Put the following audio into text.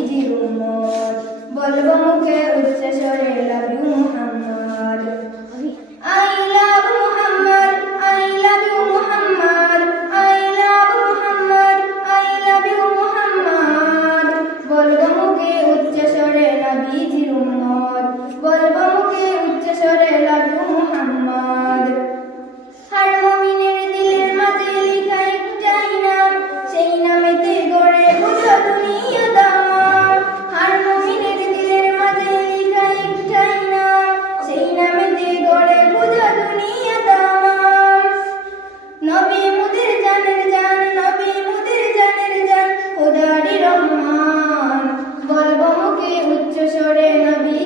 নবীজির উম্মত বলবো মুখে উচ্চ স্বরে love you Muhammad I love Muhammad I love you Muhammad I love Muhammad I love you Muhammad বলবো মুখে উচ্চ স্বরে নবীজির উম্মত বলবো মুখে উচ্চ স্বরে লাভ ইউ মুহাম্মদ হর মুমিনের দিলের মাঝে লেখা একটাই নাম সেই নামেতে গড়ে পুরো দুনিয়া দাম হর মুমিনের দিলের মাঝে লেখা একটাই নাম সেই নামেতে গড়ে পুরো দুনিয়া দাম নবী মুদের জানের জান নবী মুদের জানের জান খোদারি রহমান বলবো মুখে উচ্চ স্বরে নবী